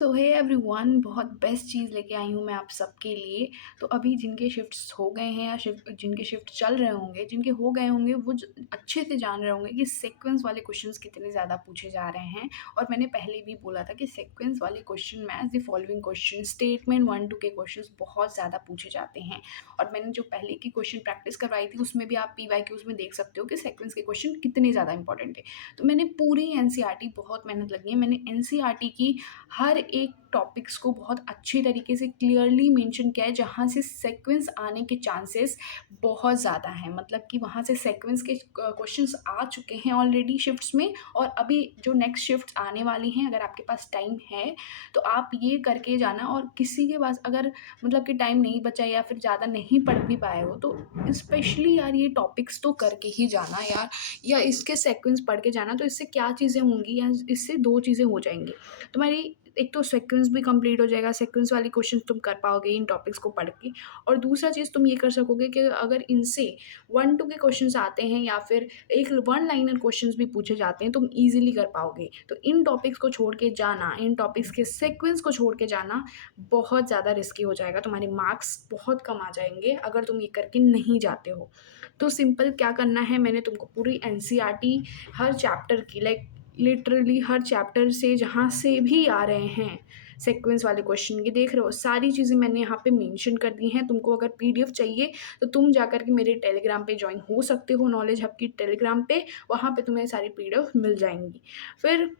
तो hey everyone, बहुत best चीज़ लेके आई हूँ मैं आप सबके लिए। तो अभी जिनके शिफ्ट्स हो गए हैं या जिनके शिफ्ट चल रहे होंगे, जिनके हो गए होंगे, वो अच्छे से जान रहे होंगे कि सीक्वेंस वाले क्वेश्चंस कितने ज़्यादा पूछे जा रहे हैं। और मैंने पहले भी बोला था कि सीक्वेंस वाले question match the following question statement 1-2 के क्वेश्चंस बहुत ज़्यादा पूछे जाते हैं। और मैंने जो पहले की क्वेश्चन प्रैक्टिस करवाई थी, उसमें भी आप पीवाईक्यूज में देख सकते हो कि सीक्वेंस के क्वेश्चन कितने ज़्यादा इंपॉर्टेंट है। तो मैंने पूरी एनसीईआरटी, बहुत मेहनत लगी है, मैंने एनसीईआरटी की हर एक टॉपिक्स को बहुत अच्छी तरीके से क्लियरली मेंशन किया है, जहाँ से सीक्वेंस आने के चांसेस बहुत ज़्यादा हैं। मतलब कि वहाँ से सीक्वेंस के क्वेश्चंस आ चुके हैं ऑलरेडी शिफ्ट्स में, और अभी जो नेक्स्ट शिफ्ट्स आने वाली हैं, अगर आपके पास टाइम है तो आप ये करके जाना। और किसी के पास अगर मतलब कि टाइम नहीं बचा या फिर ज़्यादा नहीं पढ़ भी पाए हो, तो स्पेशली यार ये टॉपिक्स तो करके ही जाना यार, या इसके सीक्वेंस पढ़ के जाना। तो इससे क्या चीज़ें होंगी, या इससे दो चीज़ें हो जाएंगी। तुम्हारी एक तो सीक्वेंस भी कंप्लीट हो जाएगा, सीक्वेंस वाली क्वेश्चंस तुम कर पाओगे इन टॉपिक्स को पढ़ के। और दूसरा चीज़ तुम ये कर सकोगे कि अगर इनसे 1-2 के क्वेश्चंस आते हैं या फिर एक वन लाइनर क्वेश्चंस भी पूछे जाते हैं, तुम ईज़िली कर पाओगे। तो इन टॉपिक्स को छोड़ के जाना, इन टॉपिक्स के सीक्वेंस को छोड़ के जाना बहुत ज़्यादा रिस्की हो जाएगा। तुम्हारे मार्क्स बहुत कम आ जाएँगे अगर तुम ये करके नहीं जाते हो। तो सिंपल क्या करना है, मैंने तुमको पूरी एनसीईआरटी हर चैप्टर की, लाइक लिटरली हर चैप्टर से जहाँ से भी आ रहे हैं सीक्वेंस वाले क्वेश्चन, ये देख रहे हो, सारी चीज़ें मैंने यहाँ पे मेंशन कर दी हैं। तुमको अगर पीडीएफ चाहिए तो तुम जाकर के मेरे टेलीग्राम पे ज्वाइन हो सकते हो, नॉलेज हब की टेलीग्राम पे। वहाँ पे तुम्हें सारी पीडीएफ मिल जाएंगी। फिर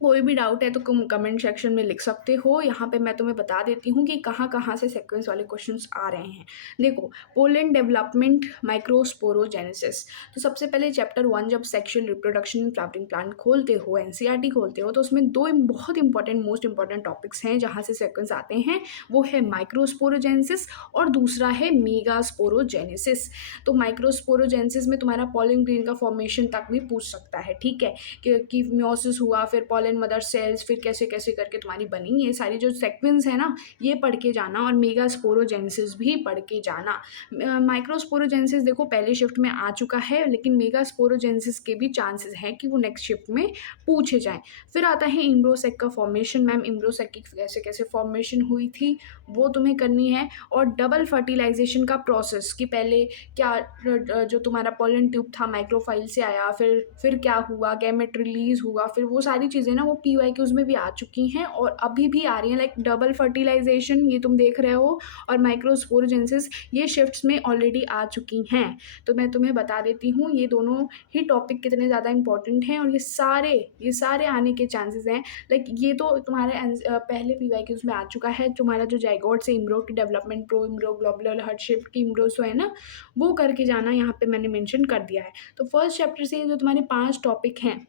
कोई भी डाउट है तो तुम कमेंट सेक्शन में लिख सकते हो। यहाँ पे मैं तुम्हें बता देती हूँ कि कहाँ-कहाँ से सीक्वेंस वाले क्वेश्चंस आ रहे हैं। देखो, पोलन डेवलपमेंट, माइक्रोस्पोरोजेनेसिस। तो सबसे पहले चैप्टर 1 जब sexual reproduction in flowering plant खोलते हो, एनसीईआरटी खोलते हो, तो उसमें 2 बहुत इंपॉर्टेंट, मोस्ट इंपॉर्टेंट टॉपिक्स हैं जहाँ से सीक्वेंस आते हैं। वो है माइक्रोस्पोरोजेनेसिस और दूसरा है मेगास्पोरोजेनेसिस। तो माइक्रोस्पोरोजेनेसिस में तुम्हारा पॉलन ग्रेन का फॉर्मेशन तक भी पूछ सकता है, ठीक है? कि मियोसिस हुआ, फिर पॉलन मदर सेल्स, फिर कैसे-कैसे करके तुम्हारी बनी, ये सारी जो सीक्वेंस है ना, ये पढ़ के जाना। और मेगास्पोरोजेनेसिस भी पढ़ के जाना। माइक्रोस्पोरोजेनेसिस देखो पहले शिफ्ट में आ चुका है, लेकिन मेगास्पोरोजेनेसिस के भी चांसेस हैं कि वो नेक्स्ट शिफ्ट में पूछे जाएँ। फिर आता है इम्ब्रोसेक का फॉर्मेशन। मैम इम्ब्रोसेक की कैसे-कैसे फॉर्मेशन हुई थी, वो तुम्हें करनी है। और डबल फर्टिलाइज़ेशन का प्रोसेस, कि पहले क्या जो तुम्हारा पॉलन ट्यूब था माइक्रोफाइल से आया, फिर क्या हुआ, गैमेट रिलीज़ हुआ, फिर वो सारी चीज़ें ना वो पीवाईक्यूज़ में भी आ चुकी हैं और अभी भी आ रही हैं। लाइक डबल फर्टिलाइज़ेशन ये तुम देख रहे हो, और माइक्रोस्पोरोजेनेसिस ये शिफ्ट्स में ऑलरेडी आ चुकी हैं। तो मैं तुम्हें बता देती हूँ ये दोनों ही टॉपिक कितने ज़्यादा इंपॉर्टेंट हैं, और ये सारे आने के चांसेस हैं। लाइक ये तो तुम्हारे पहले पीवाईक्यूज़ में आ चुका है। तुम्हारा जो जाइगोट से एम्ब्रियो की development, pro embryo, globular heart shape की एम्ब्रियोस है ना, वो करके जाना, यहाँ पे मैंने मेंशन कर दिया है। तो फर्स्ट चैप्टर से ये जो तुम्हारे 5 टॉपिक हैं,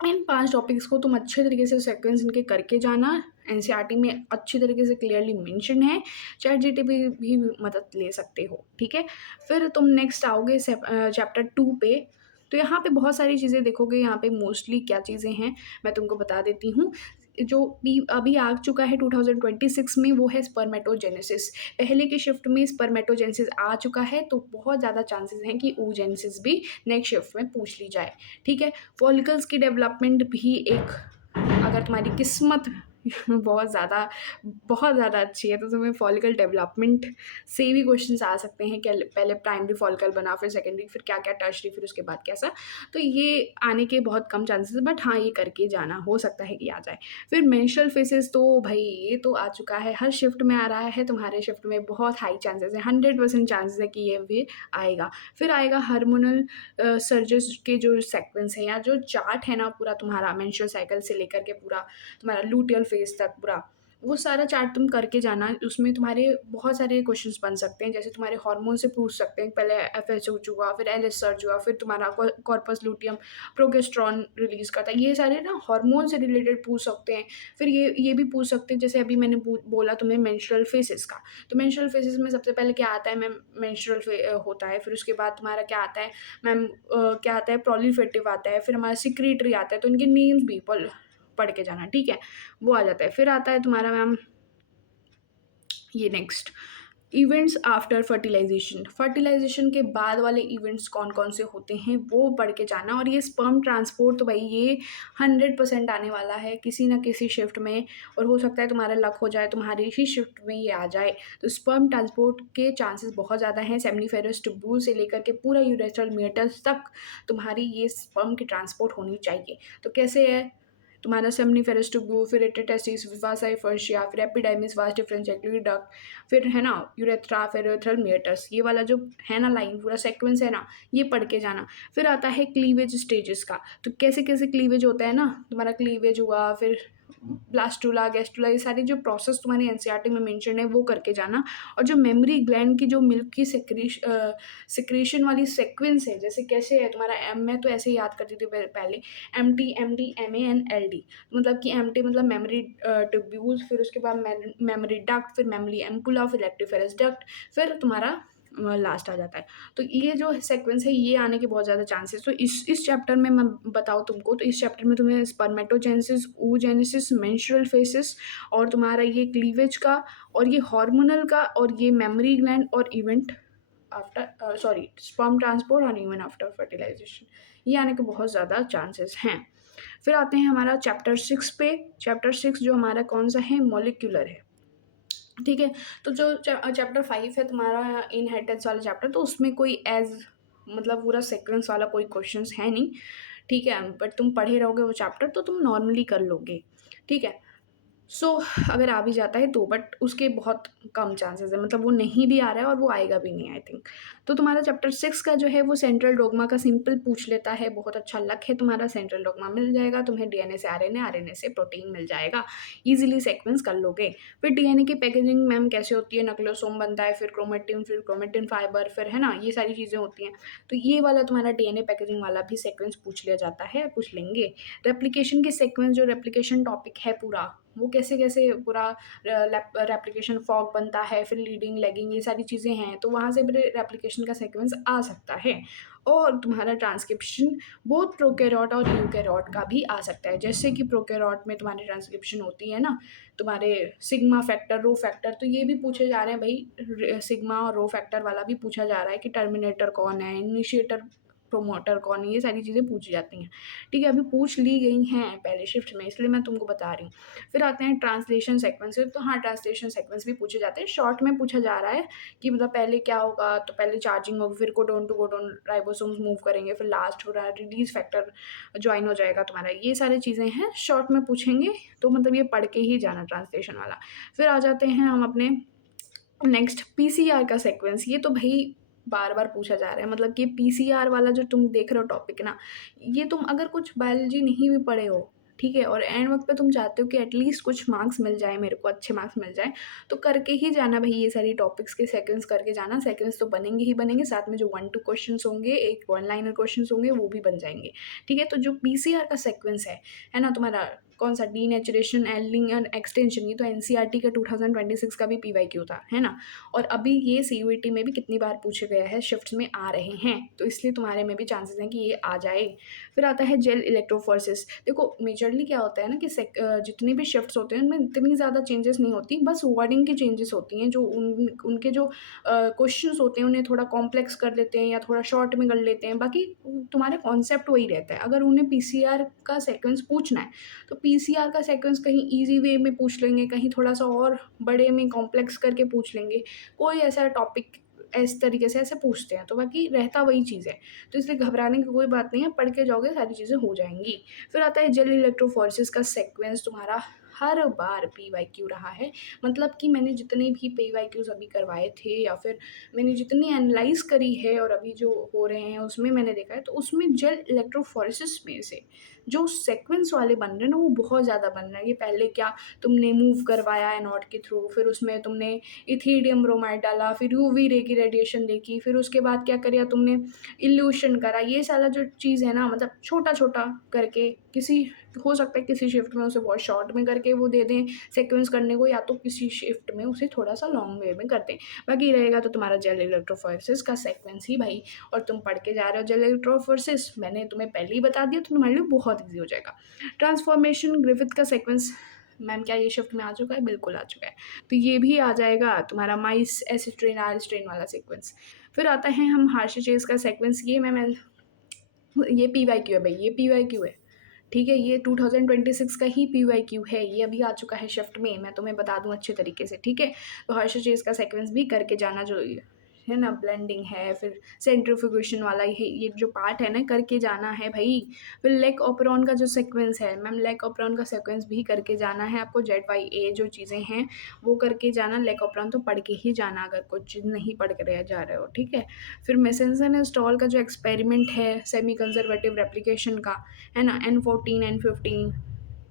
इन 5 टॉपिक्स को तुम अच्छे तरीके से सीक्वेंस इनके करके जाना। एनसीईआरटी में अच्छी तरीके से क्लियरली मेंशन है। चैटजीपीटी भी मदद ले सकते हो, ठीक है? फिर तुम नेक्स्ट आओगे चैप्टर 2 पे। तो यहाँ पे बहुत सारी चीज़ें देखोगे, यहाँ पे मोस्टली क्या चीज़ें हैं, मैं तुमको बता देती हूँ। जो भी अभी आ चुका है 2026 में, वो है स्पर्मेटोजेनेसिस। पहले के शिफ्ट में स्पर्मेटोजेनेसिस आ चुका है, तो बहुत ज़्यादा चांसेस हैं कि oogenesis भी नेक्स्ट शिफ्ट में पूछ ली जाए, ठीक है? फॉलिकल्स की डेवलपमेंट भी एक, अगर तुम्हारी किस्मत बहुत ज़्यादा अच्छी है, तो तुम्हें फॉलिकल डेवलपमेंट से भी क्वेश्चंस आ सकते हैं कि पहले प्राइमरी फॉलिकल बना, फिर सेकेंडरी, फिर क्या-क्या टर्शियरी, फिर उसके बाद कैसा। तो ये आने के बहुत कम चांसेस है, बट हाँ, ये करके जाना, हो सकता है कि आ जाए। फिर मेंस्ट्रुअल फेजेस, तो भई ये तो आ चुका है, हर शिफ्ट में आ रहा है। तुम्हारे शिफ्ट में बहुत हाई चांसेस है, 100% चांसेस है कि ये भी आएगा। फिर आएगा हार्मोनल सर्जेस के जो सीक्वेंस है, या जो चार्ट है ना पूरा तुम्हारा मेंस्ट्रुअल साइकिल से लेकर के पूरा तुम्हारा लूटियल फेज़ तक पूरा, वो सारा चार्ट तुम करके जाना। उसमें तुम्हारे बहुत सारे क्वेश्चंस बन सकते हैं, जैसे तुम्हारे हार्मोन से पूछ सकते हैं। पहले एफएसएच हुआ, फिर एलएच सर्ज हुआ, फिर तुम्हारा कॉर्पस लूटियम प्रोजेस्टेरोन रिलीज़ करता है। ये सारे ना हार्मोन से रिलेटेड पूछ सकते हैं। फिर ये भी पूछ सकते हैं, जैसे अभी मैंने बोला तुम्हें मेंस्ट्रुअल फेजेस का। तो मेंस्ट्रुअल फेजेस में सबसे पहले क्या आता है मैम, मेंस्ट्रुअल होता है। फिर उसके बाद तुम्हारा क्या आता है मैम, क्या आता है, प्रोलिफेटिव आता है, फिर हमारा सिक्रीटरी आता है। तो इनके नेम्स भी पढ़ के जाना, ठीक है? वो आ जाता है। फिर आता है तुम्हारा मैम ये next events after fertilisation, fertilisation के बाद वाले इवेंट्स कौन कौन से होते हैं वो पढ़ के जाना। और ये स्पर्म ट्रांसपोर्ट तो भाई ये 100% आने वाला है किसी ना किसी शिफ्ट में, और हो सकता है तुम्हारा लक हो जाए तुम्हारी ही शिफ्ट में ये आ जाए। तो स्पर्म ट्रांसपोर्ट के चांसेस बहुत ज़्यादा हैं, सेमनीफेरस ट्यूब्यूल से लेकर के पूरा यूरेथ्रल मीटर्स तक तुम्हारी ये स्पर्म की ट्रांसपोर्ट होनी चाहिए। तो कैसे है तुम्हारा सेमनीफेरस ट्यूब्यूल, फिर एटेटेस्टिस, विवासाई फर्शिया, फिर एपिडाइमिस, वास्ट डिफरेंशिएटली डक्ट, फिर है ना यूरेथ्रा, फिर यूरेथ्रल मेटस, ये वाला जो है ना लाइन पूरा सीक्वेंस है ना, ये पढ़ के जाना। फिर आता है क्लीवेज स्टेजेस का, तो कैसे कैसे क्लीवेज होता है ना, तुम्हारा क्लीवेज हुआ, फिर ब्लास्टुला, गैस्टुला, ये सारी जो प्रोसेस तुम्हारी एनसीईआरटी में मेंशन है वो करके जाना। और जो मेमोरी ग्लैंड की जो मिल्क की सिक्रेशन वाली सीक्वेंस है, जैसे कैसे है तुम्हारा मैं तो ऐसे ही याद करती थी पहले, MT, MANLD, मतलब कि MT मतलब मेमोरी ट्यूब्यूल्स, फिर उसके बाद मेमोरी डक्ट, फिर मेमोरी एम्पुला, फिर लैक्टिफेरस डक्ट, फिर तुम्हारा लास्ट आ जाता है। तो ये जो सीक्वेंस है ये आने के बहुत ज़्यादा चांसेस। तो इस चैप्टर में मैं बताऊँ तुमको, तो इस चैप्टर में तुम्हें स्पर्मेटोजेनेसिस, oogenesis, मेंस्ट्रुअल फेसेस, और तुम्हारा ये क्लीवेज का, और ये हार्मोनल का, और ये मेमोरी ग्लैंड, और event after sorry sperm transport और इवन आफ्टर फर्टिलाइजेशन, ये आने के बहुत ज़्यादा चांसेस हैं। फिर आते हैं हमारा चैप्टर 6 पे। चैप्टर 6 जो हमारा कौन सा है, मॉलिक्यूलर है, ठीक है। तो जो चैप्टर 5 है तुम्हारा इनहेरिटेंस वाला चैप्टर, तो उसमें कोई एज मतलब पूरा सीक्वेंस वाला कोई क्वेश्चंस है नहीं, ठीक है, बट तुम पढ़े रहोगे वो चैप्टर तो तुम नॉर्मली कर लोगे, ठीक है। सो अगर आ भी जाता है तो, बट उसके बहुत कम चांसेस है, मतलब वो नहीं भी आ रहा है और वो आएगा भी नहीं आई थिंक। तो तुम्हारा चैप्टर 6 का जो है वो सेंट्रल डोगमा का सिंपल पूछ लेता है, बहुत अच्छा लक है तुम्हारा, सेंट्रल डोगमा मिल जाएगा तुम्हें, डीएनए से आरएनए, आरएनए से प्रोटीन मिल जाएगा, ईजिली सीक्वेंस कर लोगे। फिर डीएनए की पैकेजिंग मैम कैसे होती है, न्यूक्लियोसोम बनता है, फिर क्रोमेटिन फाइबर, फिर है ना ये सारी चीज़ें होती हैं। तो ये वाला तुम्हारा डीएनए पैकेजिंग वाला भी सीक्वेंस पूछ लिया जाता है, पूछ लेंगे। रेप्लिकेशन की सीक्वेंस, जो रेप्लिकेशन टॉपिक है पूरा, वो कैसे कैसे पूरा रेप्लिकेशन फॉग बनता है, फिर लीडिंग लेगिंग, ये सारी चीज़ें हैं, तो वहाँ से भी रेप्लिकेशन का सीक्वेंस आ सकता है। और तुम्हारा ट्रांसक्रिप्शन बोथ प्रोकैरियोट और यूकैरियोट का भी आ सकता है, जैसे कि प्रोकैरियोट में तुम्हारी ट्रांसक्रिप्शन होती है ना, तुम्हारे सिग्मा फैक्टर, रो फैक्टर, तो ये भी पूछे जा रहे हैं भाई, सिग्मा और रो फैक्टर वाला भी पूछा जा रहा है कि टर्मिनेटर कौन है, इनिशिएटर प्रोमोटर कौन है, ये सारी चीज़ें पूछी जाती हैं, ठीक है। अभी पूछ ली गई हैं पहले शिफ्ट में, इसलिए मैं तुमको बता रही हूँ। फिर आते हैं ट्रांसलेशन सीक्वेंस, तो हाँ ट्रांसलेशन सीक्वेंस भी पूछे जाते हैं, शॉर्ट में पूछा जा रहा है कि मतलब पहले क्या होगा, तो पहले चार्जिंग होगी, फिर codon to codon ribosomes move करेंगे, फिर लास्ट हो रहा है रिलीज फैक्टर ज्वाइन हो जाएगा तुम्हारा, ये सारी चीज़ें हैं शॉर्ट में पूछेंगे, तो मतलब ये पढ़ के ही जाना ट्रांसलेशन वाला। फिर आ जाते हैं हम अपने नेक्स्ट पीसीआर का सीक्वेंस, ये तो भाई बार बार पूछा जा रहा है, मतलब कि पीसीआर वाला जो तुम देख रहे हो टॉपिक ना, ये तुम अगर कुछ बायोलॉजी नहीं भी पढ़े हो, ठीक है, और एंड वक्त पे तुम चाहते हो कि एटलीस्ट कुछ मार्क्स मिल जाए, मेरे को अच्छे मार्क्स मिल जाए, तो करके ही जाना भाई, ये सारी टॉपिक्स के सीक्वेंस करके जाना। सीक्वेंस तो बनेंगे ही बनेंगे, साथ में जो 1-2 क्वेश्चन होंगे, एक वन लाइनर क्वेश्चन होंगे, वो भी बन जाएंगे, ठीक है। तो जो पीसीआर का सीक्वेंस है ना तुम्हारा, कौन सा डीनेचुरेशन, एंडलिंग एंड एक्सटेंशन, ये तो एनसीईआरटी का 2026 का भी पीवाईक्यू था, है ना। और अभी ये सीयूईटी में भी कितनी बार पूछे गए हैं, शिफ्ट्स में आ रहे हैं, तो इसलिए तुम्हारे में भी चांसेस हैं कि ये आ जाए। फिर आता है जेल इलेक्ट्रोफोरेसिस, देखो मेजरली क्या होता है ना कि जितने भी शिफ्ट्स होते हैं उनमें इतनी ज़्यादा चेंजेस नहीं होती, बस वर्डिंग की चेंजेस होती हैं, जो उनके जो क्वेश्चंस होते हैं उन्हें थोड़ा कॉम्प्लेक्स कर लेते हैं या थोड़ा शॉर्ट में कर लेते हैं, बाकी तुम्हारे कॉन्सेप्ट वही रहता है। अगर उन्हें पीसीआर का सीक्वेंस पूछना है तो पीसीआर का सीक्वेंस कहीं ईजी वे में पूछ लेंगे, कहीं थोड़ा सा और बड़े में कॉम्प्लेक्स करके पूछ लेंगे, कोई ऐसा टॉपिक इस तरीके से ऐसे पूछते हैं, तो बाकी रहता वही चीज़ है, तो इसलिए घबराने की कोई बात नहीं है, पढ़ के जाओगे सारी चीज़ें हो जाएंगी। फिर आता है जेल इलेक्ट्रोफोरेसिस का सीक्वेंस, तुम्हारा हर बार पीवाईक्यू रहा है, मतलब कि मैंने जितने भी पीवाईक्यूज अभी करवाए थे या फिर मैंने जितनी एनालाइज करी है और अभी जो हो रहे हैं उसमें मैंने देखा है, तो उसमें जेल इलेक्ट्रोफोरेसिस में से जो सीक्वेंस वाले बन रहे हैं ना वो बहुत ज़्यादा बन रहे हैं। ये पहले क्या तुमने मूव करवाया एनोड के थ्रू, फिर उसमें तुमने इथीडियम ब्रोमाइड डाला, फिर यूवी रे की रेडिएशन देखी, फिर उसके बाद क्या करिया तुमने, इल्यूशन करा, ये सारा जो चीज़ है ना, मतलब छोटा छोटा करके किसी, हो सकता है किसी शिफ्ट में उसे बहुत शॉर्ट में करके वो दे दें सीक्वेंस करने को, या तो किसी शिफ्ट में उसे थोड़ा सा लॉन्ग वे में कर दें, बाकी रहेगा तो तुम्हारा जेल इलेक्ट्रोफोरेसिस का सीक्वेंस ही भाई। और तुम पढ़ के जा रहे हो जेल इलेक्ट्रोफोरेसिस, मैंने तुम्हें पहले ही बता दिया, तो तुम्हारे लिए बहुत ईजी हो जाएगा। ट्रांसफॉर्मेशन ग्रिफिथ का सीक्वेंस मैम क्या ये शिफ्ट में आ चुका है? बिल्कुल आ चुका है। तो ये भी आ जाएगा तुम्हारा माइस एसिड ट्रेन आर ट्रेन वाला सीक्वेंस। फिर आता है हम हार्शेस का सीक्वेंस। ये मैम ये पीवाईक्यू है भाई, ये पीवाईक्यू है, ठीक है? ये 2026 का ही पीवाईक्यू है, ये अभी आ चुका है शिफ्ट में, मैं तुम्हें बता दूँ अच्छे तरीके से, ठीक है? तो हर्षचेज़ का सीक्वेंस भी करके जाना जो है ना, ब्लेंडिंग है, फिर सेंट्रीफ्यूगेशन वाला ये जो पार्ट है ना, करके जाना है भाई। फिर लेक ओपेरॉन का जो सीक्वेंस है मैम, लेक ओपेरॉन का सीक्वेंस भी करके जाना है आपको। ZYA जो चीज़ें हैं वो करके जाना, लेक ओपेरॉन तो पढ़ के ही जाना अगर कुछ चीज़ नहीं पढ़ के रह जा रहे हो, ठीक है? फिर मेसेंसन एंड स्टॉल का जो एक्सपेरिमेंट है सेमी कंजर्वेटिव रेप्लिकेशन का, है ना, N14 N15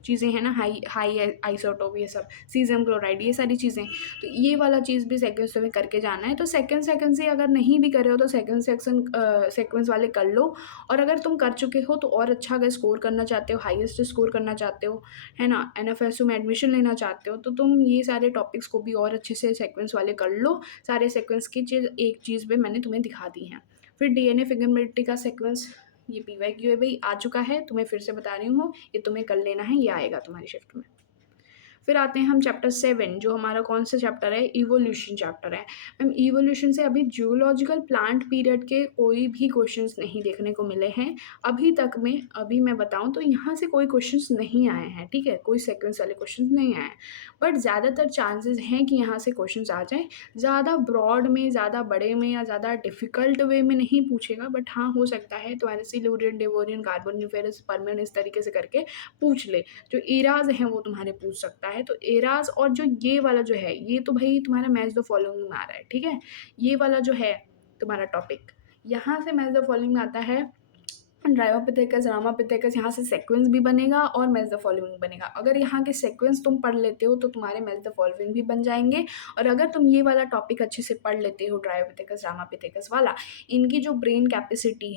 चीज़ें हैं ना, हाई हाई आइसोटोप, ये सब सीजियम क्लोराइड, ये सारी चीज़ें, तो ये वाला चीज़ भी सेकेंड तुम्हें करके जाना है। तो सेकंड से अगर नहीं भी कर रहे हो तो सेकंड सेक्शन सीक्वेंस वाले कर लो। और अगर तुम कर चुके हो तो और अच्छा अगर स्कोर करना चाहते हो, हाईएस्ट स्कोर करना चाहते हो, है ना, NFSU में एडमिशन लेना चाहते हो, तो तुम ये सारे टॉपिक्स को भी और अच्छे से सीक्वेंस वाले कर लो। सारे सीक्वेंस की चीज़ एक चीज़ पे मैंने तुम्हें दिखा दी है। फिर DNA फिंगरप्रिंट का सीक्वेंस, ये पीवाईक्यू है भाई, आ चुका है, तुम्हें फिर से बता रही हूँ, ये तुम्हें कर लेना है, ये आएगा तुम्हारी शिफ्ट में। फिर आते हैं हम चैप्टर 7, जो हमारा कौन सा चैप्टर है? इवोल्यूशन चैप्टर है। मैम इवोल्यूशन से अभी जियोलॉजिकल प्लांट पीरियड के कोई भी क्वेश्चंस नहीं देखने को मिले हैं अभी तक में। अभी मैं बताऊं तो यहाँ से कोई क्वेश्चंस नहीं आए हैं, ठीक है? कोई सीक्वेंस वाले क्वेश्चंस नहीं आए हैं, बट ज़्यादातर चांसेस हैं कि यहाँ से क्वेश्चंस आ जाएँ। ज़्यादा ब्रॉड में, ज़्यादा बड़े में या ज़्यादा डिफ़िकल्ट वे में नहीं पूछेगा, बट हाँ हो सकता है तुम्हारे सिल्यूरियन, डेवोरियन, कार्बोनिफेरस, पर्मियन इस तरीके से करके पूछ ले। जो एराज़ हैं वो तुम्हारे पूछ सकता है। तो एराज़ और जो ये वाला जो है, ये तो भई तुम्हारा मैच द फॉलोइंग में आ रहा है, ठीक है? ये वाला जो है तुम्हारा टॉपिक, यहाँ से मैच द फॉलोइंग में आता है। ड्रायोपिथेकस, रामापिथेकस, यहाँ से सीक्वेंस भी बनेगा और मैच द फॉलोइंग बनेगा। अगर यहाँ के सीक्वेंस तुम पढ़ लेते हो तो तुम्हारे मैच द फॉलोइंग भी बन जाएँगे। और अगर तुम ये वाला टॉपिक अच्छे से पढ़ लेते हो, ड्रायोपिथेकस, रामापिथेकस वाला, इनकी जो ब्रेन कैपेसिटी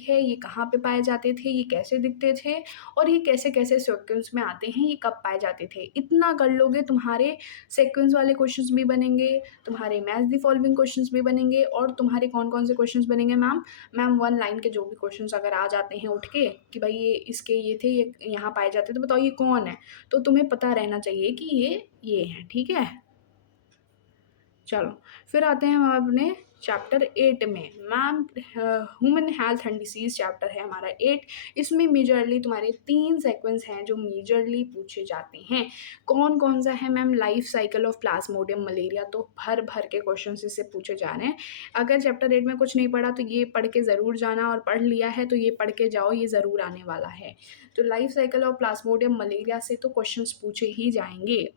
है, ये कहाँ पे पाए जाते थे, ये कैसे दिखते थे और ये कैसे-कैसे सीक्वेंस में आते हैं, ये कब पाए जाते थे, इतना कर लोगे तुम्हारे सीक्वेंस वाले क्वेश्चंस भी बनेंगे, तुम्हारे मैच द फॉलोइंग क्वेश्चंस भी बनेंगे। और तुम्हारे कौन-कौन से क्वेश्चंस बनेंगे मैम? मैम 1 लाइन के जो भी क्वेश्चंस अगर आ जाते हैं उठ के कि भाई ये इसके ये थे, ये यहाँ पाए जाते थे, तो बताओ ये कौन है? तो तुम्हें पता रहना चाहिए कि ये हैं, ठीक है? चलो, फिर आते हैं हम अपने चैप्टर 8 में। Ma'am human health and disease chapter है हमारा 8। इसमें मेजरली तुम्हारे 3 सीक्वेंस हैं जो मेजरली पूछे जाते हैं। कौन-कौन सा है ma'am? Life cycle of Plasmodium malaria, तो भर-भर के क्वेश्चंस इससे पूछे जा रहे हैं। अगर चैप्टर 8 में कुछ नहीं पढ़ा तो ये पढ़ के ज़रूर जाना, और पढ़ लिया है तो ये पढ़ के जाओ, ये ज़रूर आने वाला है। तो life cycle of Plasmodium malaria से तो क्वेश्चंस पूछे ही जाएँगे।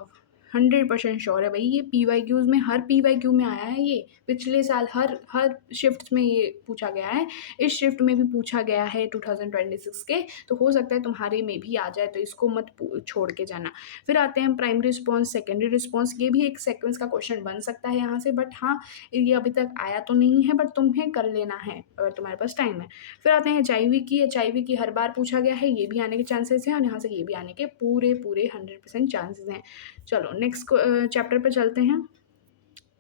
100% श्योर है भाई, ये पीवाईक्यूज़ में, हर पीवाईक्यू में आया है ये। पिछले साल हर हर शिफ्ट्स में ये पूछा गया है। इस शिफ्ट में भी पूछा गया है 2026 के, तो हो सकता है तुम्हारे में भी आ जाए, तो इसको मत छोड़ के जाना। फिर आते हैं प्राइमरी रिस्पॉन्स, सेकेंडरी रिस्पॉन्स। ये भी एक सीक्वेंस का क्वेश्चन बन सकता है यहाँ से, बट हाँ ये अभी तक आया तो नहीं है, बट तुम्हें कर लेना है अगर तुम्हारे पास टाइम है। फिर आते हैं एचआईवी की हर बार पूछा गया है, ये भी आने के चांसेस हैं, और यहाँ से ये भी आने के पूरे 100% चांसेस हैं। चलो नेक्स्ट चैप्टर पे चलते हैं।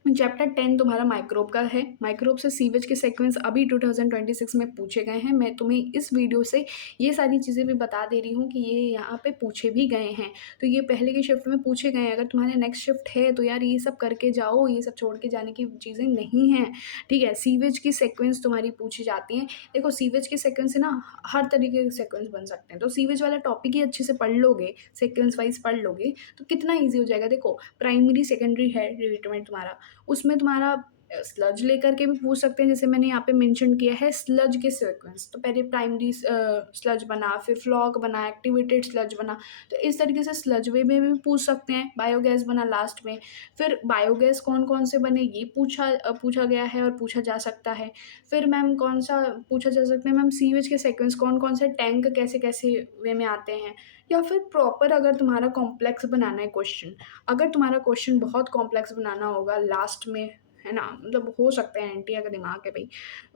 चैप्टर 10 तुम्हारा माइक्रोब का है। माइक्रोब से सीवेज के सीक्वेंस अभी 2026 में पूछे गए हैं। मैं तुम्हें इस वीडियो से ये सारी चीज़ें भी बता दे रही हूँ कि ये यहाँ पे पूछे भी गए हैं। तो ये पहले की शिफ्ट में पूछे गए हैं। अगर तुम्हारे नेक्स्ट शिफ्ट है तो यार ये सब करके जाओ, ये सब छोड़ के जाने की चीज़ें नहीं हैं, ठीक है? सीवेज की सीक्वेंस तुम्हारी पूछी जाती हैं। देखो सीवेज के सीक्वेंस से ना हर तरीके के सीक्वेंस बन सकते हैं। तो सीवेज वाला टॉपिक ही अच्छे से पढ़ लोगे, सीक्वेंस वाइज़ पढ़ लोगे, तो कितना ईज़ी हो जाएगा। देखो प्राइमरी, सेकेंडरी है ट्रीटमेंट तुम्हारा, उसमें तुम्हारा स्लज लेकर के भी पूछ सकते हैं, जैसे मैंने यहाँ पे मेंशन किया है स्लज के सीक्वेंस। तो पहले प्राइमरी स्लज बना, फिर फ्लॉक बना, एक्टिवेटेड स्लज बना, तो इस तरीके से स्लज वे में भी पूछ सकते हैं। बायोगैस बना लास्ट में। फिर बायोगैस कौन-कौन से बने ये पूछा गया है और पूछा जा सकता है। फिर मैम कौन सा पूछा जा सकता है मैम? सीवेज के सीक्वेंस, कौन-कौन से टैंक कैसे-कैसे वे में आते हैं, या फिर प्रॉपर अगर तुम्हारा कॉम्प्लेक्स बनाना है क्वेश्चन, अगर तुम्हारा क्वेश्चन बहुत कॉम्प्लेक्स बनाना होगा लास्ट में, है ना, मतलब हो सकता है एनटीए का दिमाग है भाई,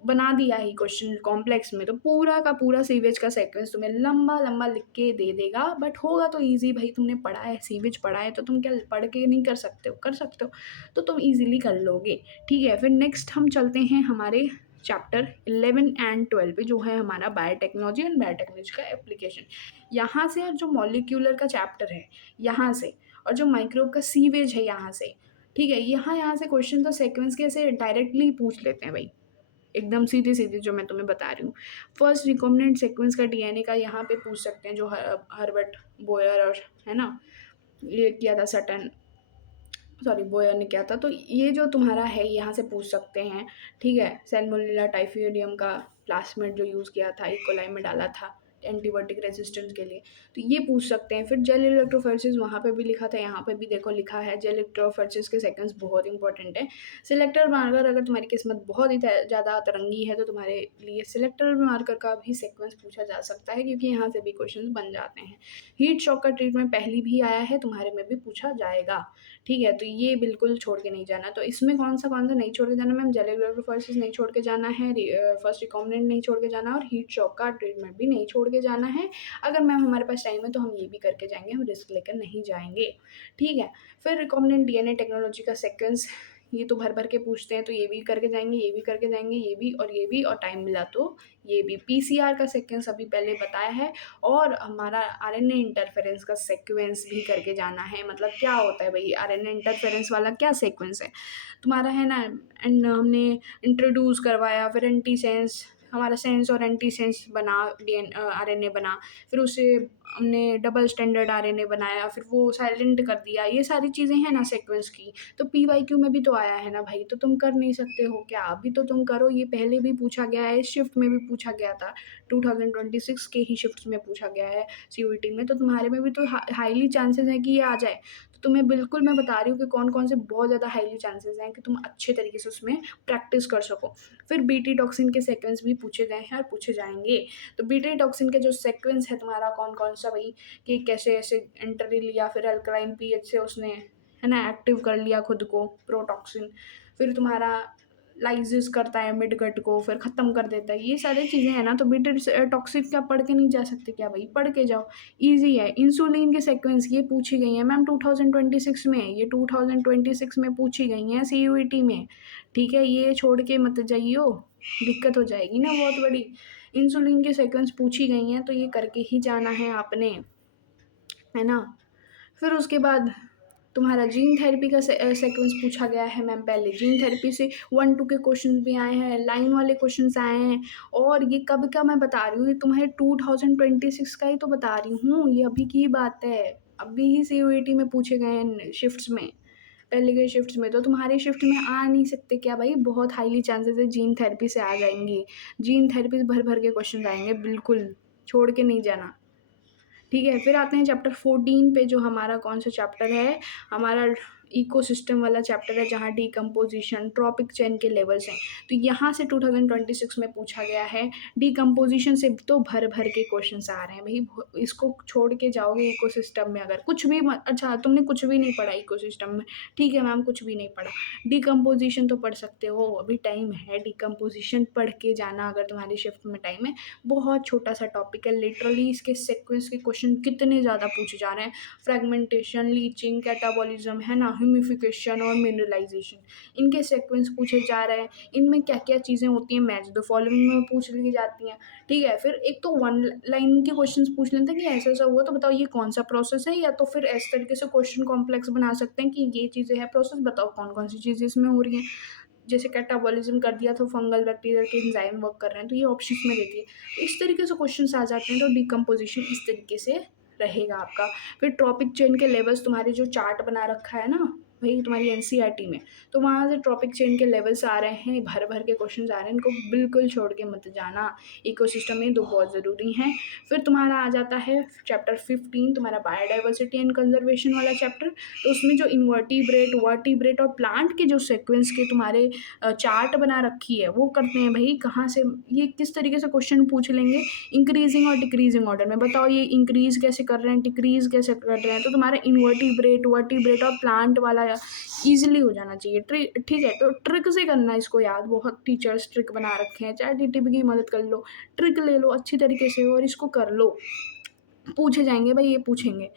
बना दिया ही क्वेश्चन कॉम्प्लेक्स में, तो पूरा का पूरा सीवेज का सीक्वेंस तुम्हें लंबा-लंबा लिख के दे देगा, बट होगा तो ईज़ी भाई, तुमने पढ़ा है, सीवेज पढ़ा है, तो तुम क्या पढ़ के नहीं कर सकते हो? कर सकते हो, तो तुम ईज़िली कर लोगे, ठीक है? फिर नेक्स्ट हम चलते हैं हमारे चैप्टर 11 एंड 12 पे जो है हमारा बायोटेक्नोलॉजी एंड बायोटेक्नोलॉजी का एप्लीकेशन। यहाँ से और जो मॉलिक्यूलर का चैप्टर है यहाँ से, और जो माइक्रोब का सीवेज है यहाँ से, ठीक है। यहाँ से क्वेश्चन तो सीक्वेंस के ऐसे डायरेक्टली पूछ लेते हैं भाई, एकदम सीधे-सीधे जो मैं तुम्हें बता रही हूँ। फर्स्ट रिकॉम्बिनेंट सीक्वेंस का डीएनए का यहाँ पे पूछ सकते हैं, जो हर्बर्ट बोयर और है ना, ये किया था सटन, सॉरी बोयर ने किया था। तो ये जो तुम्हारा है यहाँ से पूछ सकते हैं, ठीक है। सैल्मोनेला टाइफिडियम का प्लास्मिड जो यूज़ किया था, इकोलाई में डाला था एंटीबायोटिक रेजिस्टेंस के लिए, तो ये पूछ सकते हैं। फिर जेल इलेक्ट्रोफोरेसिस वहाँ पे भी लिखा था, यहाँ पे भी देखो लिखा है। जेल इलेक्ट्रोफोरेसिस के सेकंड्स बहुत इंपॉर्टेंट है। सिलेक्टर मार्कर, अगर तुम्हारी किस्मत बहुत ही ज़्यादा तरंगी है तो तुम्हारे लिए सिलेक्टर मार्कर का भी सीक्वेंस पूछा जा सकता है, क्योंकि यहाँ से भी क्वेश्चन बन जाते हैं। हीट शॉक का ट्रीटमेंट पहले भी आया है, तुम्हारे में भी पूछा जाएगा, ठीक है। तो ये बिल्कुल छोड़ के नहीं जाना। तो इसमें कौन सा नहीं छोड़ के जाना मैम? जेल इलेक्ट्रोफोरेसिस नहीं छोड़ के जाना है, फर्स्ट रिकॉम्बिनेंट नहीं छोड़ के जाना, और हीट शॉक का ट्रीटमेंट भी नहीं छोड़ के जाना है। अगर मैम हमारे पास टाइम है तो हम ये भी करके जाएंगे, हम रिस्क लेकर नहीं जाएंगे, ठीक है। फिर रिकॉम्बिनेंट डीएनए टेक्नोलॉजी का सीक्वेंस, ये तो भर भर के पूछते हैं, तो ये भी करके जाएंगे, ये भी करके जाएंगे, ये भी और ये भी, और टाइम मिला तो ये भी। पीसीआर का सीक्वेंस अभी पहले बताया है, और हमारा आरएनए इंटरफेरेंस का सीक्वेंस भी करके जाना है। मतलब क्या होता है भाई आरएनए इंटरफेरेंस वाला, क्या सीक्वेंस है तुम्हारा, है ना। एंड हमने इंट्रोड्यूस करवाया, फिर एंटी सेंस, हमारा सेंस और एंटी सेंस बना, आरएनए बना, फिर उसे हमने डबल स्टैंडर्ड आरएनए बनाया, फिर वो साइलेंट कर दिया। ये सारी चीज़ें हैं ना सीक्वेंस की, तो पीवाईक्यू में भी तो आया है ना भाई, तो तुम कर नहीं सकते हो क्या? अभी तो तुम करो, ये पहले भी पूछा गया है, इस शिफ्ट में भी पूछा गया था, 2026 के ही शिफ्ट्स में पूछा गया है सीयूईटी में, तो तुम्हारे में भी तो हाईली चांसेस हैं कि ये आ जाए। तो तुम्हें बिल्कुल मैं बता रही हूँ कि कौन कौन से बहुत ज़्यादा हाईली चांसेस हैं कि तुम अच्छे तरीके से उसमें प्रैक्टिस कर सको। फिर बीटी टॉक्सिन के सीक्वेंस भी पूछे गए हैं और पूछे जाएंगे। तो बीटी टॉक्सिन के जो सीक्वेंस है तुम्हारा कौन कौन सा भाई, कि कैसे ऐसे एंट्री लिया, फिर अल्कलाइन पीएच से उसने, है ना, एक्टिव कर लिया खुद को प्रोटॉक्सिन, फिर तुम्हारा लाइसिस करता है मिडगट को, फिर ख़त्म कर देता है। ये सारी चीज़ें हैं ना, तो बीटा टॉक्सिक क्या पढ़ के नहीं जा सकते क्या भाई? पढ़ के जाओ, ईजी है। इंसुलिन के सीक्वेंस ये पूछी गई हैं मैम 2026 में, ये 2026 में पूछी गई हैं सीयूईटी में, ठीक है। ये छोड़ के मत जाइयो, दिक्कत हो जाएगी ना बहुत बड़ी। इंसुलिन के सीक्वेंस पूछी गई हैं, तो ये करके ही जाना है आपने, है ना। फिर उसके बाद तुम्हारा जीन थेरेपी का सीक्वेंस पूछा गया है मैम। पहले जीन थेरेपी से 1-2 के क्वेश्चन भी आए हैं, लाइन वाले क्वेश्चंस आए हैं, और ये कब का मैं बता रही हूँ, ये तुम्हारे 2026 का ही तो बता रही हूँ, ये अभी की बात है। अभी ही सीयूईटी में पूछे गए हैं शिफ्ट्स में, पहले के शिफ्ट्स में। तो तुम्हारे शिफ्ट में आ नहीं सकते क्या भाई? बहुत हाईली चांसेस है जीन थेरेपी से आ जाएंगी। जीन थेरेपी से भर भर के क्वेश्चन आएंगे, बिल्कुल छोड़ के नहीं जाना, ठीक है। फिर आते हैं चैप्टर 14 पे, जो हमारा कौन सा चैप्टर है, हमारा इकोसिस्टम वाला चैप्टर है, जहाँ डिकम्पोजिशन ट्रॉपिक चेन के लेवल्स हैं। तो यहाँ से 2026 में पूछा गया है। डिकम्पोजिशन से तो भर भर के क्वेश्चन आ रहे हैं भाई, इसको छोड़ के जाओगे इकोसिस्टम में अगर कुछ भी अच्छा तुमने कुछ भी नहीं पढ़ा इकोसिस्टम में, ठीक है मैम कुछ भी नहीं पढ़ा, डिकम्पोजिशन तो पढ़ सकते हो, अभी टाइम है। डिकम्पोजिशन पढ़ के जाना अगर तुम्हारी शिफ्ट में टाइम है। बहुत छोटा सा टॉपिक है, लिटरली इसके सीक्वेंस के क्वेश्चन कितने ज़्यादा पूछे जा रहे हैं। फ्रेगमेंटेशन, लीचिंग, कैटाबॉलिज्म, है ना, ह्यूमिफिकेशन और मिनरलाइजेशन, इनके सीक्वेंस पूछे जा रहे हैं। इनमें क्या क्या चीज़ें होती हैं, मैच द फॉलोइंग में पूछ ली जाती हैं, ठीक है। फिर एक तो वन लाइन के क्वेश्चंस पूछ लेते हैं कि ऐसा ऐसा हुआ तो बताओ ये कौन सा प्रोसेस है, या तो फिर इस तरीके से क्वेश्चन कॉम्प्लेक्स बना सकते हैं कि ये चीज़ें हैं प्रोसेस, बताओ कौन कौन सी चीज़ें इसमें हो रही हैं। जैसे कैटाबॉलिज्म कर दिया तो फंगल बैक्टीरियल के एंजाइम वर्क कर रहे हैं, तो ये ऑप्शंस में देती है। तो इस तरीके से क्वेश्चंस आ जाते हैं, तो डिकम्पोजिशन इस तरीके से रहेगा आपका। फिर ट्रॉपिक चेन के लेवल्स, तुम्हारे जो चार्ट बना रखा है ना भाई तुम्हारी एनसीईआरटी में, तो वहाँ से ट्रॉपिक चेन के लेवल्स आ रहे हैं, भर भर के क्वेश्चंस आ रहे हैं, इनको बिल्कुल छोड़ के मत जाना। इकोसिस्टम में दो बहुत ज़रूरी हैं। फिर तुम्हारा आ जाता है चैप्टर 15, तुम्हारा बायोडाइवर्सिटी एंड कंजर्वेशन वाला चैप्टर। तो उसमें जो इन्वर्टिब्रेट, वर्टिब्रेट और प्लांट के जो सीक्वेंस के तुम्हारे चार्ट बना रखी है वो करते हैं भाई। कहाँ से, ये किस तरीके से क्वेश्चन पूछ लेंगे, इंक्रीजिंग और डिक्रीजिंग ऑर्डर में। बताओ ये इंक्रीज कैसे कर रहे हैं, डिक्रीज कैसे कर रहे हैं। तो तुम्हारा इन्वर्टिब्रेट, वर्टिब्रेट और प्लांट वाला ईजिली हो जाना चाहिए, ठीक है। तो ट्रिक से करना इसको याद, बहुत टीचर्स ट्रिक बना रखे हैं, चाहे टीटीपी की मदद कर लो, ट्रिक ले लो अच्छी तरीके से और इसको कर लो, पूछे जाएँगे भाई, ये पूछेंगे।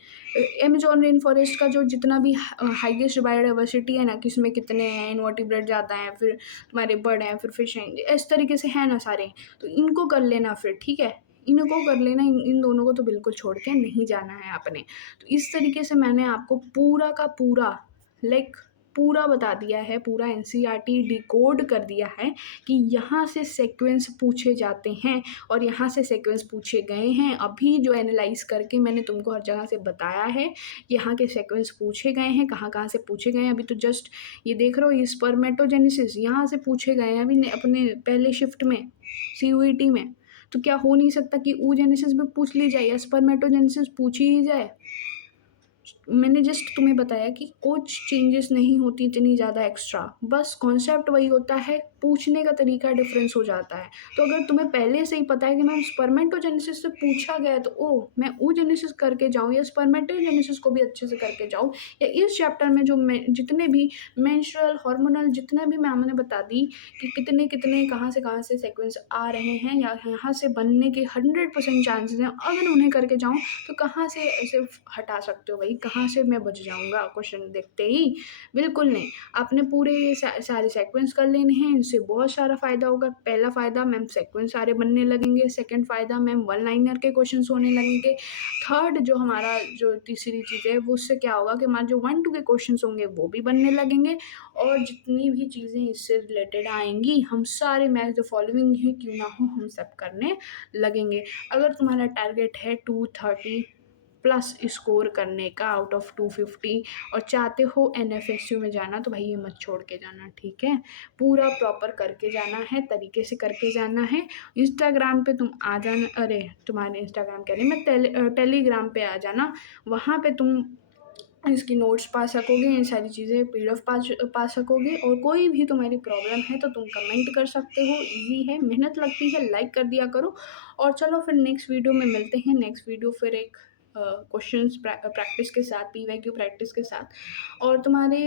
अमेज़न रेन फ़ॉरेस्ट का जो जितना भी हाईएस्ट बायोडायवर्सिटी है ना, किसमें कितने हैं, इनवर्टिब्रेट ज़्यादा हैं, फिर तुम्हारे बर्ड हैं, फिर फिश हैं, इस तरीके से है ना सारे, तो इनको कर लेना फिर, ठीक है? इनको कर लेना, इन दोनों को तो बिल्कुल छोड़ के नहीं जाना है आपने। तो इस तरीके से मैंने आपको पूरा का पूरा लाइक पूरा बता दिया है, पूरा एनसीईआरटी डिकोड कर दिया है कि यहाँ से सीक्वेंस पूछे जाते हैं और यहाँ से सीक्वेंस पूछे गए हैं। अभी जो एनालाइज़ करके मैंने तुमको हर जगह से बताया है, यहाँ के सीक्वेंस पूछे गए हैं, कहाँ-कहाँ से पूछे गए हैं। अभी तो जस्ट ये देख रहे हो, ये स्पर्मेटोजेनेसिस यहाँ से पूछे गए हैं अभी अपने पहले शिफ्ट में, सीयूईटी में। तो क्या हो नहीं सकता कि oogenesis भी पूछ ली जाए या स्पर्मेटोजेनेसिस पूछी ही जाए? मैंने जस्ट तुम्हें बताया कि कुछ चेंजेस नहीं होती इतनी ज़्यादा एक्स्ट्रा, बस कॉन्सेप्ट वही होता है, पूछने का तरीका डिफरेंस हो जाता है। तो अगर तुम्हें पहले से ही पता है कि मैम स्पर्मेटोजेनेसिस से पूछा गया है, तो ओह! मैं oogenesis करके जाऊँ या स्पर्मेटोजेनेसिस को भी अच्छे से करके जाऊँ, या इस चैप्टर में जो मैं जितने भी मेंस्ट्रुअल, हार्मोनल जितने भी मैम ने बता दी कि कितने-कितने कहाँ से सीक्वेंस आ रहे हैं या यहाँ से बनने के 100% चांसेस हैं, अगर उन्हें करके जाऊँ तो कहाँ से ऐसे हटा सकते हो भाई, कहाँ से मैं बच जाऊँगा क्वेश्चन देखते ही? बिल्कुल नहीं। आपने पूरे ये सारे सीक्वेंस कर लेने हैं, इनसे बहुत सारा फ़ायदा होगा। पहला फ़ायदा मैम सीक्वेंस सारे बनने लगेंगे, सेकंड फ़ायदा मैम वन लाइनर के क्वेश्चंस होने लगेंगे। थर्ड जो हमारा जो तीसरी चीज़ है, वो उससे क्या होगा कि हमारे जो 1-2 के क्वेश्चंस होंगे वो भी बनने लगेंगे, और जितनी भी चीज़ें इससे रिलेटेड आएँगी, हम सारे मैथ जो फॉलोइंग ही क्यों ना हो, हम सब करने लगेंगे। अगर तुम्हारा टारगेट है 230 प्लस स्कोर करने का आउट ऑफ 250 और चाहते हो एनएफएसयू में जाना, तो भाई ये मत छोड़ के जाना, ठीक है? पूरा प्रॉपर करके जाना है, तरीके से करके जाना है। इंस्टाग्राम पे तुम आ जाना, अरे तुम्हारे इंस्टाग्राम कह रही मैं, टेलीग्राम पे आ जाना, वहाँ पे तुम इसकी नोट्स पा सकोगे, ये सारी चीज़ें पीडीएफ पा सकोगे, और कोई भी तुम्हारी प्रॉब्लम है तो तुम कमेंट कर सकते हो, ईज़ी है, मेहनत लगती है, लाइक कर दिया करो। और चलो फिर नेक्स्ट वीडियो में मिलते हैं, नेक्स्ट वीडियो फिर एक क्वेश्चंस प्रैक्टिस के साथ, पीवाईक्यू प्रैक्टिस के साथ। और तुम्हारे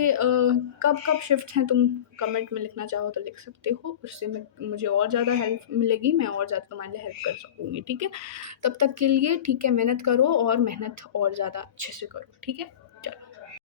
कब-कब शिफ्ट हैं, तुम कमेंट में लिखना चाहो तो लिख सकते हो, उससे मैं मुझे और ज़्यादा हेल्प मिलेगी, मैं और ज़्यादा तुम्हारे लिए हेल्प कर सकूँगी, ठीक है? तब तक के लिए ठीक है, मेहनत करो और मेहनत और ज़्यादा अच्छे से करो, ठीक है?